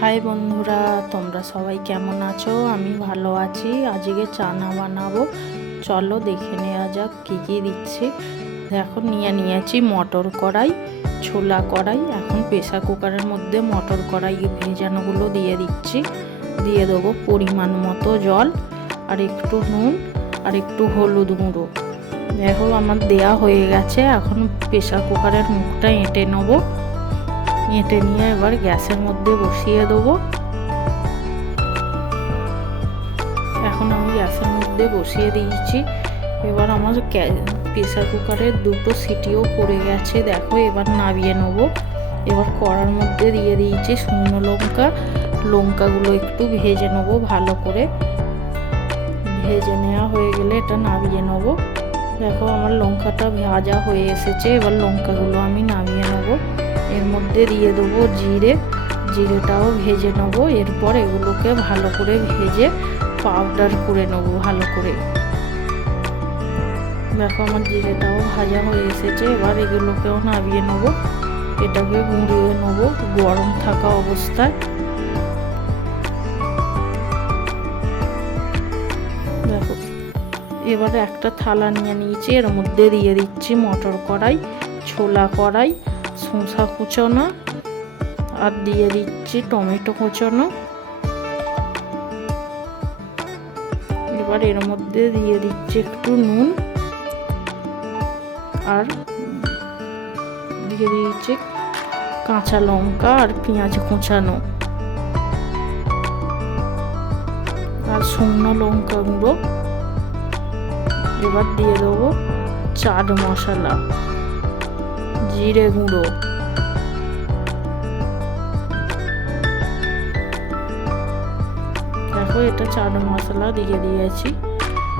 High বন্ধুরা, তোমরা সবাই কেমন আছো? আমি ভালো আছি। আজকে চানা বানাবো, চলো দেখে নেওয়া যাক কী কী দিচ্ছি। দেখো নিয়েছি মটর কড়াই, ছোলা কড়াই। এখন প্রেসার কুকারের মধ্যে মটর কড়াই ভেজানোগুলো দিয়ে দিচ্ছি। দিয়ে দেবো পরিমাণ মতো জল, আর একটু নুন, আর একটু হলুদ গুঁড়ো। দেখো আমার দেয়া হয়ে গেছে। এখন প্রেসার কুকারের মুখটা এঁটে নেবো। এঁটে নিয়ে এবার গ্যাসের মধ্যে বসিয়ে দেবো। এখন আমি গ্যাসের মধ্যে বসিয়ে দিয়েছি। এবার আমার প্রেসার কুকারের দুটো সিটিও পড়ে গেছে। দেখো এবার নামিয়ে নেবো। এবার কড়ার মধ্যে দিয়ে দিয়েছি শুকনো লঙ্কা। লঙ্কাগুলো একটু ভেজে নেবো ভালো করে। ভেজে নেওয়া হয়ে গেলে এটা নামিয়ে নেবো। দেখো আমার লঙ্কাটা ভাজা হয়ে এসেছে। এবার লঙ্কাগুলো আমি নামিয়ে নেবো। এর মধ্যে দিয়ে দেবো জিরেটাও ভেজে নেবো। এরপর এগুলোকে ভালো করে ভেজে পাউডার করে নেবো ভালো করে। দেখো আমার জিরেটাও ভাজা হয়ে এসেছে। এবার এগুলোকেও নামিয়ে নেবো। এটাকে গুঁড়িয়ে নেবো গরম থাকা অবস্থায়। দেখো এবারে একটা থালা নিয়ে নিয়েছি। এর মধ্যে দিয়ে দিচ্ছি মটর কড়াই, ছোলা কড়াই, শসা কুচানো, আর দিয়ে দিচ্ছি টমেটো কুচানো। এবার এর মধ্যে দিয়ে দিচ্ছি একটু নুন, আর দিয়ে দিচ্ছি কাঁচা লঙ্কা আর পেঁয়াজ কুচানো, আর শুকনো লঙ্কা গুঁড়ো। এবার দিয়ে দেবো চাট মশলা, জিরে গুঁড়ো। দেখো এটা চাট মশলা দিয়ে দিয়েছি।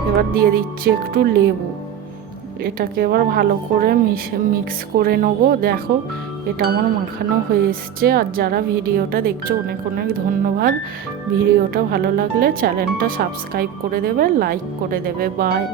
এবার দিয়ে দিচ্ছি একটু লেবু। এটাকে এবার ভালো করে মিক্স করে নেবো। দেখো এটা আমার মাখানো হয়ে এসছে। আর যারা ভিডিওটা দেখছো অনেক অনেক ধন্যবাদ। ভিডিওটা ভালো লাগলে চ্যানেলটা সাবস্ক্রাইব করে দেবে, লাইক করে দেবে। বাই।